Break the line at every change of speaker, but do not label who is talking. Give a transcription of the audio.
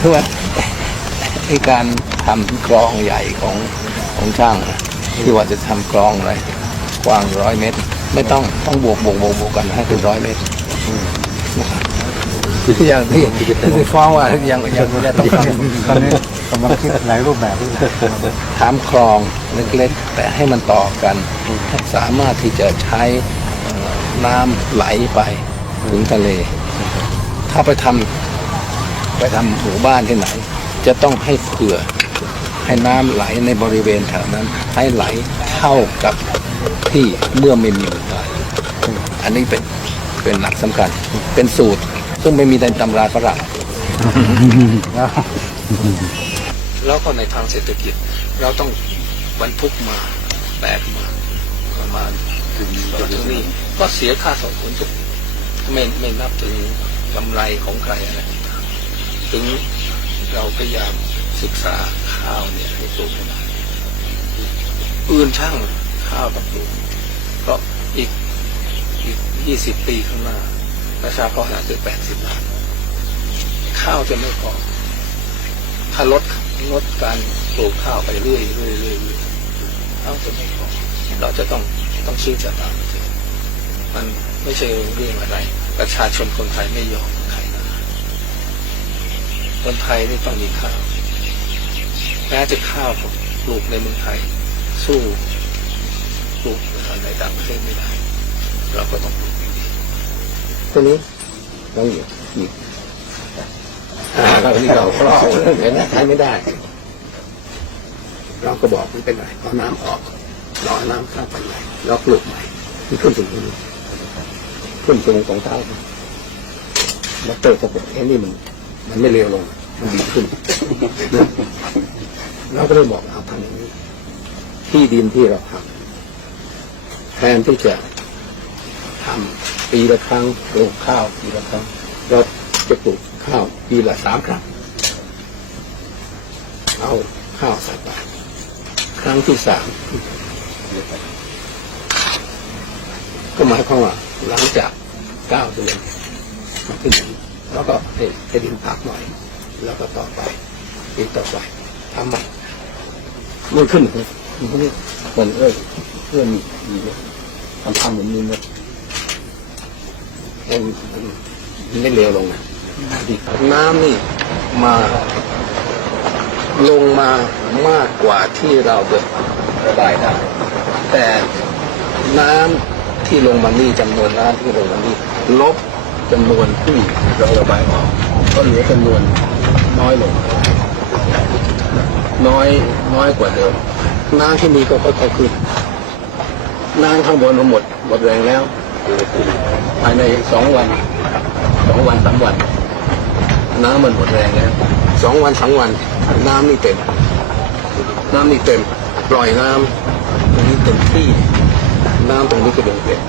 คือว่าไอการทำกรองใหญ่ของของช่างอะที่ว่าจะทำกรองอะไรกว้างร้อยเมตร ไม่ต้องต้องบวกบวกบวกบวกกันให้เป็นร้อยเมตรคืออย่างที่ที่ฟ้องว่ายังยังไม่ได้ต้องทำ
ตอนนี้กำลังคิดหลายรูปแบบที่จะท
ทำคลองเล็กๆแต่ให้มันต่อกัน สามารถที่จะใช้เอ่อน้ำไหลไปถึงทะเล ถ้าไปทำ ไปทำหมู่บ้านที่ไหน จะต้องให้เผื่อให้น้ำไหลในบริเวณแถวนั้น ให้ไหลเท่ากับที่เมื่อไม่มีหมู่บ้านอันนี้เป็นเป็นหลักสำคัญ เป็นสูตร ซึ่งไม่มีในตำราฝรั่ง
แล้ว
ก็ในทางเศรษฐกิจ เราต้องบรรทุกมาแบกมาประมาณถึงถึงนี่ก็เสียค่าส่งขนส่งไม่ไม่นับถึงกำไรของใครอะไร ถึงเราพยายามศึกษาข้าวเนี่ยให้ปลูกให้ได้อื่นช่างข้าวกับปลูกเพราะอีกอีกยี่สิบปีข้างหน้าประชากรอาจจะแปดสิบล้านข้าวจะไม่พอถ้าลดลดการปลูกข้าวไปเรื่อยเรื่อยเรื่อยเรื่อยข้าวจะไม่พอเราจะต้องต้องซื้อจากต่างประเทศมันไม่ใช่เรื่องอะไร ประชาชนคนไทยไม่ยอมใคร คนไทยนี่ต้องมีข้าวแม้จะข้าวปลูกในเมืองไทย สู้ปลูกในต่างประเทศไม่ได้ เราก็ต้องปลูกอยู่ดีตัวนี้ต้องอยู่อีกอ่าเราที่เราเราเห็นไหมใช้ไม่ได้ เราก็บอกไม่เป็นไรเอาน้ำออกเราเอาน้ำเข้าไปใหม่เราปลูกใหม่ที่ขึ้นสูงนี้ขึ้นสูงของเท้าแล้วเติมสติเอ้นี่มัน มันไม่เร็วลง มันดีขึ้นเราก็เลยบอกเอาทำอย่างนี้ที่ดินที่เราทำแทนที่จะทำปีละครั้งปลูกข้าวปีละครั้งเราจะปลูกข้าวปีละสามครั้งเอาข้าวใส่ไปครั้งที่สามก็หมายความว่าหลังจากเก้าเดือนมันขึ้นอีก แล้วก็ให้ให้ดินพักหน่อย แล้วก็ต่อไปปีต่อไปทำใหม่มันขึ้นเลยมันนี่มันเอ้ยเพื่อนมีทำทำเหมือนมีเนี่ยมันไม่เร็วลงนะดีครับน้ำนี่มาลงมามากกว่าที่เราจะระบายได้แต่น้ำที่ลงมานี่จำนวนน้ำที่ลงมานี่ลบ จำนวนที่เราระบายออกก็เหลือจำนวนน้อยลง น้อยน้อยกว่าเดิมน้ำที่มีก็ค่อยๆขึ้นน้ำข้างบนมันหมดหมดแรงแล้วภายในสองวันสองวันสามวัน น้ำมันหมดแรงแล้วสองวันสามวัน น้ำนี่เต็ม น้ำนี่เต็มปล่อยน้ำตรงนี้เต็มที่ น้ำตรงนี้ก็ลงเต็ม